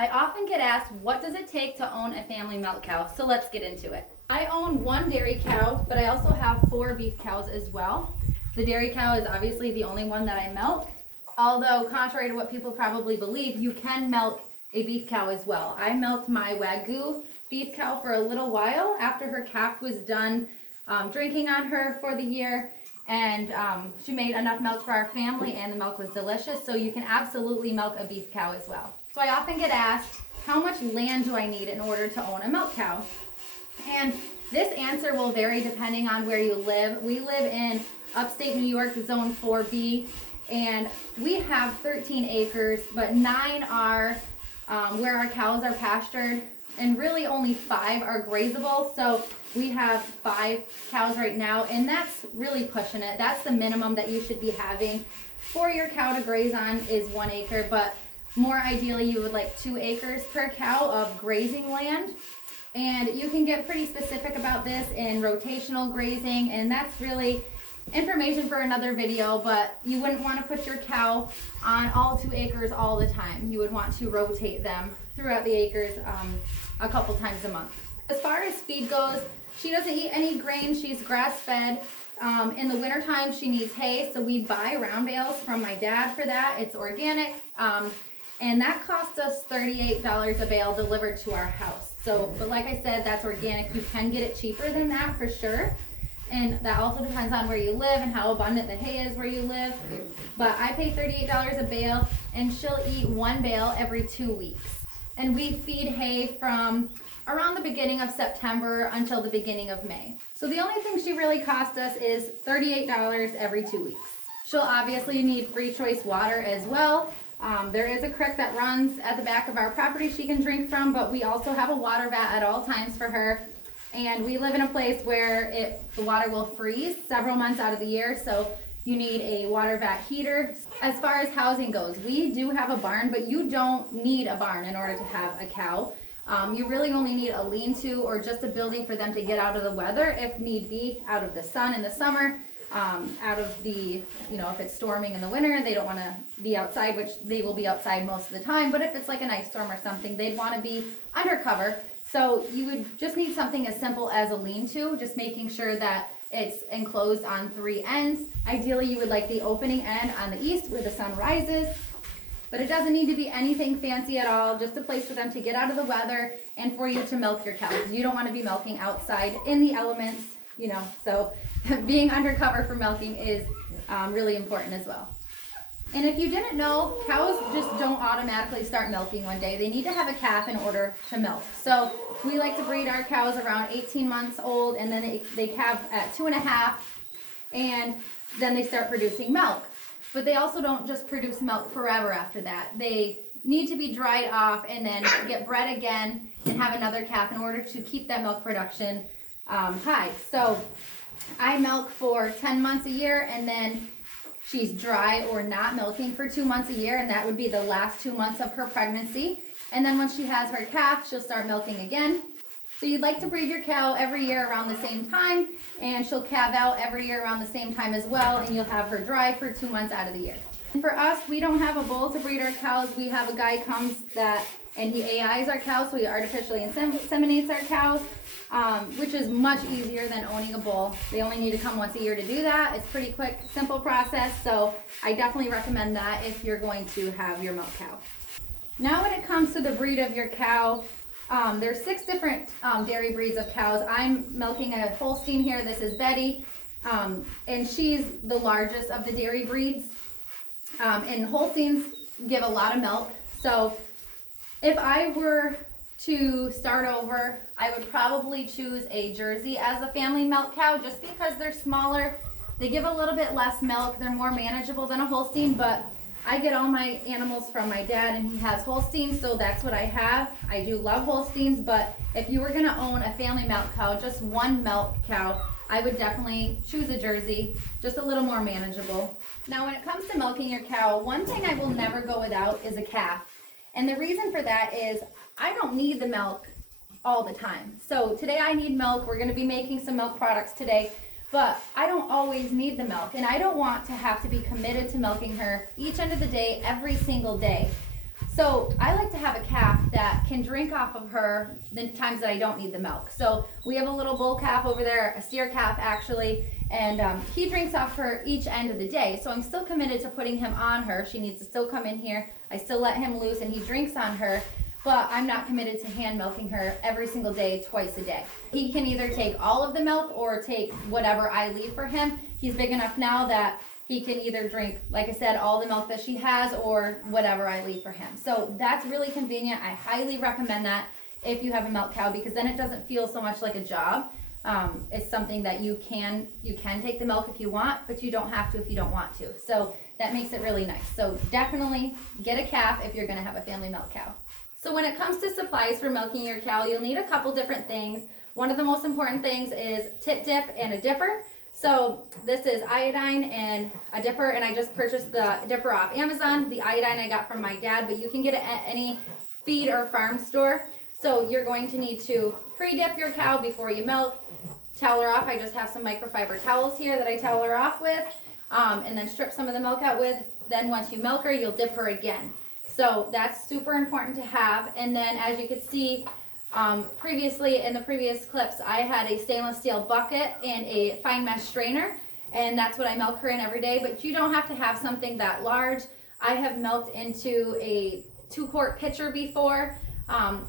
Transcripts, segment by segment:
I often get asked, what does it take to own a family milk cow? So let's get into it. I own one dairy cow, but I also have 4 beef cows as well. The dairy cow is obviously the only one that I milk. Although, contrary to what people probably believe, you can milk a beef cow as well. I milked my Wagyu beef cow for a little while after her calf was done drinking on her for the year. And she made enough milk for our family, and the milk was delicious. So you can absolutely milk a beef cow as well. So I often get asked, how much land do I need in order to own a milk cow? And this answer will vary depending on where you live. We live in upstate New York, zone 4B, and we have 13 acres, but 9 are where our cows are pastured, and really only 5 are grazable. So we have 5 cows right now, and that's really pushing it. That's the minimum that you should be having for your cow to graze on is 1 acre, but more ideally you would like 2 acres per cow of grazing land. And you can get pretty specific about this in rotational grazing, and that's really information for another video, but you wouldn't want to put your cow on all 2 acres all the time. You would want to rotate them throughout the acres a couple times a month. As far as feed goes, she doesn't eat any grain. She's grass fed. In the wintertime, she needs hay, so we buy round bales from my dad for that. It's organic, and that costs us $38 a bale delivered to our house. So, but like I said, that's organic. You can get it cheaper than that for sure. And that also depends on where you live and how abundant the hay is where you live. But I pay $38 a bale, and she'll eat 1 bale every 2 weeks. And we feed hay from around the beginning of September until the beginning of May. So the only thing she really cost us is $38 every 2 weeks. She'll obviously need free choice water as well. There is a creek that runs at the back of our property she can drink from, but we also have a water vat at all times for her. And we live in a place where the water will freeze several months out of the year, so you need a water vat heater. As far as housing goes, we do have a barn, but you don't need a barn in order to have a cow. You really only need a lean-to or just a building for them to get out of the weather if need be, out of the sun in the summer, out of the, if it's storming in the winter, they don't want to be outside, which they will be outside most of the time. But if it's like an ice storm or something, they'd want to be under cover. So you would just need something as simple as a lean-to, just making sure that it's enclosed on 3 ends. Ideally, you would like the opening end on the east where the sun rises, but it doesn't need to be anything fancy at all, just a place for them to get out of the weather and for you to milk your cows. You don't want to be milking outside in the elements, so being undercover for milking is really important as well. And if you didn't know, cows just don't automatically start milking one day. They need to have a calf in order to milk. So we like to breed our cows around 18 months old, and then they calve at 2.5, and then they start producing milk. But they also don't just produce milk forever after that. They need to be dried off and then get bred again and have another calf in order to keep that milk production high. So I milk for 10 months a year, and then she's dry or not milking for 2 months a year, and that would be the last 2 months of her pregnancy. And then once she has her calf, she'll start milking again. So you'd like to breed your cow every year around the same time, and she'll calve out every year around the same time as well, and you'll have her dry for 2 months out of the year. And for us, we don't have a bull to breed our cows. We have a guy comes and he AIs our cows, so he artificially inseminates our cows, which is much easier than owning a bull. They only need to come once a year to do that. It's pretty quick, simple process, so I definitely recommend that if you're going to have your milk cow. Now when it comes to the breed of your cow, there's 6 different dairy breeds of cows. I'm milking a Holstein here. This is Betty, and she's the largest of the dairy breeds. And Holsteins give a lot of milk, so if I were to start over, I would probably choose a Jersey as a family milk cow just because they're smaller. They give a little bit less milk. They're more manageable than a Holstein, but I get all my animals from my dad, and he has Holsteins, so that's what I have. I do love Holsteins, but if you were going to own a family milk cow, just one milk cow, I would definitely choose a Jersey, just a little more manageable. Now when it comes to milking your cow, one thing I will never go without is a calf. And the reason for that is I don't need the milk all the time. So today I need milk. We're going to be making some milk products today, but I don't always need the milk, and I don't want to have to be committed to milking her each end of the day, every single day. So I like to have a calf that can drink off of her the times that I don't need the milk. So we have a little bull calf over there, a steer calf actually, and he drinks off her each end of the day. So I'm still committed to putting him on her. She needs to still come in here. I still let him loose and he drinks on her, but I'm not committed to hand milking her every single day, twice a day. He can either take all of the milk or take whatever I leave for him. He's big enough now that he can either drink, like I said, all the milk that she has or whatever I leave for him. So that's really convenient. I highly recommend that if you have a milk cow, because then it doesn't feel so much like a job. It's something that you can take the milk if you want, but you don't have to if you don't want to. So that makes it really nice. So definitely get a calf if you're gonna have a family milk cow. So when it comes to supplies for milking your cow, you'll need a couple different things. One of the most important things is tit dip and a dipper. So this is iodine and a dipper, and I just purchased the dipper off Amazon. The iodine I got from my dad, but you can get it at any feed or farm store. So you're going to need to pre-dip your cow before you milk, towel her off. I just have some microfiber towels here that I towel her off with, and then strip some of the milk out with. Then once you milk her, you'll dip her again. So that's super important to have. And then as you can see, previously in the previous clips, I had a stainless steel bucket and a fine mesh strainer, and that's what I milk her in every day. But you don't have to have something that large. I have milked into a 2-quart pitcher before.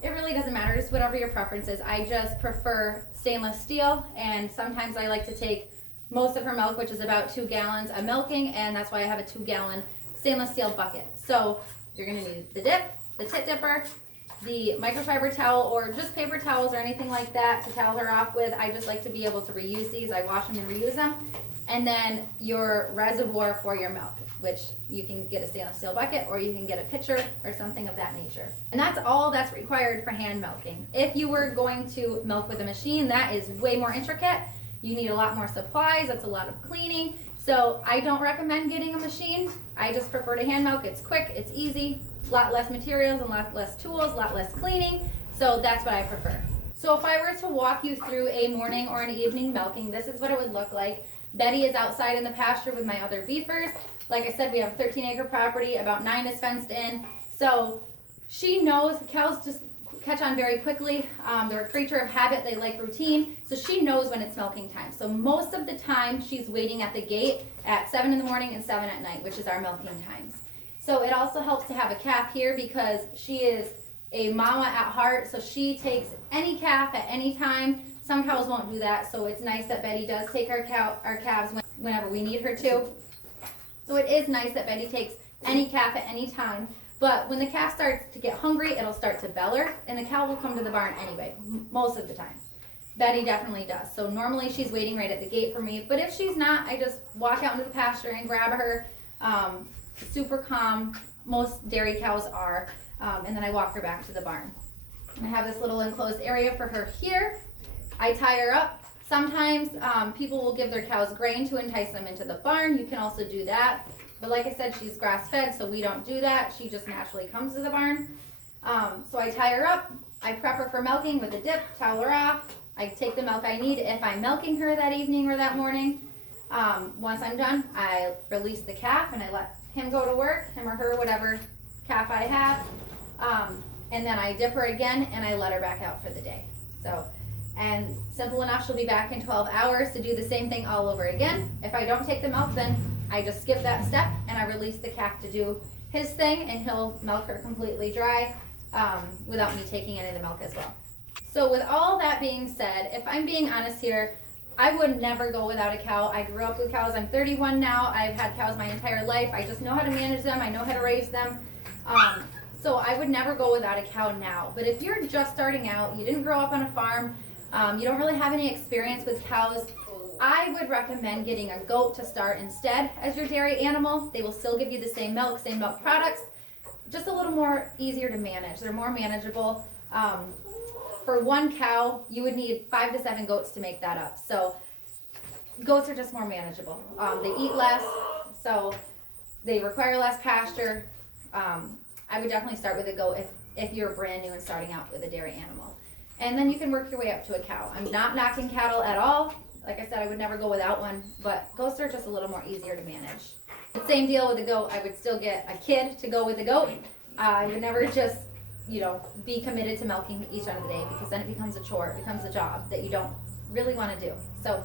It really doesn't matter, just whatever your preference is. I just prefer stainless steel, and sometimes I like to take most of her milk, which is about 2 gallons, I'm milking, and that's why I have a 2-gallon stainless steel bucket. So you're gonna need the dip, the tit dipper, the microfiber towel, or just paper towels or anything like that to towel her off with. I just like to be able to reuse these. I wash them and reuse them. And then your reservoir for your milk, which you can get a stainless steel bucket or you can get a pitcher or something of that nature. And that's all that's required for hand milking. If you were going to milk with a machine, that is way more intricate. You need a lot more supplies. That's a lot of cleaning. So I don't recommend getting a machine. I just prefer to hand milk. It's quick, it's easy, a lot less materials and a lot less tools, a lot less cleaning. So that's what I prefer. So if I were to walk you through a morning or an evening milking, this is what it would look like. Betty is outside in the pasture with my other beefers. Like I said, we have a 13-acre property, about 9 is fenced in. So she knows, cows just catch on very quickly. They're a creature of habit, they like routine. So she knows when it's milking time. So most of the time she's waiting at the gate at 7 in the morning and 7 at night, which is our milking times. So it also helps to have a calf here because she is a mama at heart. So she takes any calf at any time. Some cows won't do that. So it's nice that Betty does take our calves whenever we need her to. So it is nice that Betty takes any calf at any time. But when the calf starts to get hungry, it'll start to beller, and the cow will come to the barn anyway, most of the time. Betty definitely does. So normally she's waiting right at the gate for me, but if she's not, I just walk out into the pasture and grab her. Super calm, most dairy cows are, and then I walk her back to the barn. And I have this little enclosed area for her here. I tie her up. Sometimes people will give their cows grain to entice them into the barn. You can also do that. But like I said, she's grass-fed, so we don't do that. She just naturally comes to the barn. So I tie her up. I prep her for milking with a dip, towel her off. I take the milk I need if I'm milking her that evening or that morning. Once I'm done, I release the calf and I let him go to work, him or her, whatever calf I have. And then I dip her again and I let her back out for the day. So, and simple enough, she'll be back in 12 hours to do the same thing all over again. If I don't take the milk, then I just skip that step and I release the calf to do his thing, and he'll milk her completely dry without me taking any of the milk as well. So with all that being said, if I'm being honest here, I would never go without a cow. I grew up with cows. I'm 31 now. I've had cows my entire life. I just know how to manage them. I know how to raise them. So I would never go without a cow now. But if you're just starting out, you didn't grow up on a farm, you don't really have any experience with cows, I would recommend getting a goat to start instead as your dairy animal. They will still give you the same milk products, just a little more easier to manage. They're more manageable. For one cow, you would need 5 to 7 goats to make that up. So goats are just more manageable. They eat less, so they require less pasture. I would definitely start with a goat if you're brand new and starting out with a dairy animal. And then you can work your way up to a cow. I'm not knocking cattle at all. Like I said, I would never go without one, but goats are just a little more easier to manage. The same deal with a goat. I would still get a kid to go with the goat, I would never just, be committed to milking each end of the day, because then it becomes a chore, it becomes a job that you don't really want to do. So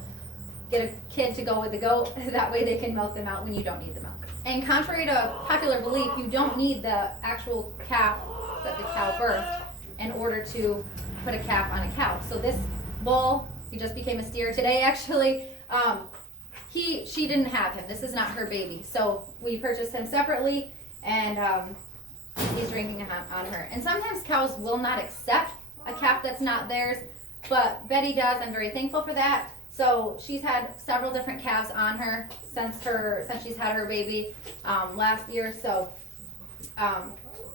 get a kid to go with the goat, that way they can milk them out when you don't need the milk. And contrary to popular belief, you don't need the actual calf that the cow birthed in order to put a calf on a cow. So this bull, he just became a steer today actually. She didn't have him. This is not her baby. So we purchased him separately, and he's drinking on her. And sometimes cows will not accept a calf that's not theirs, but Betty does. I'm very thankful for that. So she's had several different calves on her since she's had her baby last year. So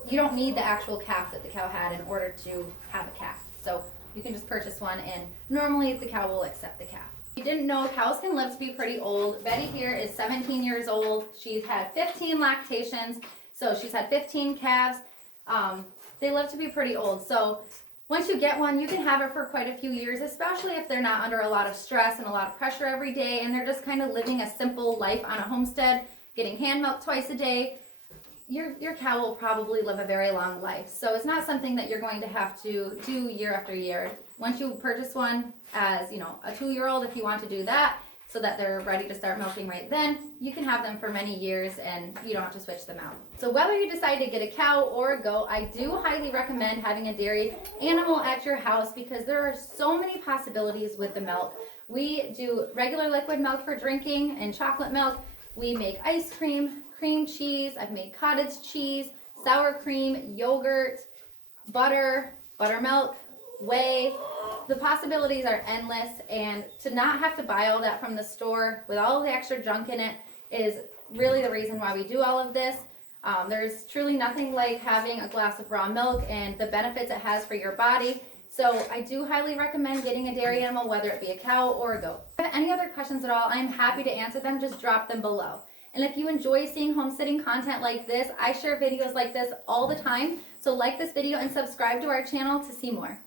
you don't need the actual calf that the cow had in order to have a calf. So you can just purchase one, and normally the cow will accept the calf. If you didn't know, cows can live to be pretty old. Betty here is 17 years old. She's had 15 lactations, so she's had 15 calves. They live to be pretty old. So once you get one, you can have her for quite a few years, especially if they're not under a lot of stress and a lot of pressure every day, and they're just kind of living a simple life on a homestead, getting hand milked twice a day. Your cow will probably live a very long life. So it's not something that you're going to have to do year after year. Once you purchase one as, a 2-year-old, if you want to do that, so that they're ready to start milking right then, you can have them for many years and you don't have to switch them out. So whether you decide to get a cow or a goat, I do highly recommend having a dairy animal at your house, because there are so many possibilities with the milk. We do regular liquid milk for drinking and chocolate milk. We make ice cream, cream cheese. I've made cottage cheese, sour cream, yogurt, butter, buttermilk, whey. The possibilities are endless, and to not have to buy all that from the store with all the extra junk in it is really the reason why we do all of this. There's truly nothing like having a glass of raw milk and the benefits it has for your body. So I do highly recommend getting a dairy animal, whether it be a cow or a goat. If you have any other questions at all, I'm happy to answer them. Just drop them below. And if you enjoy seeing homesteading content like this, I share videos like this all the time. So like this video and subscribe to our channel to see more.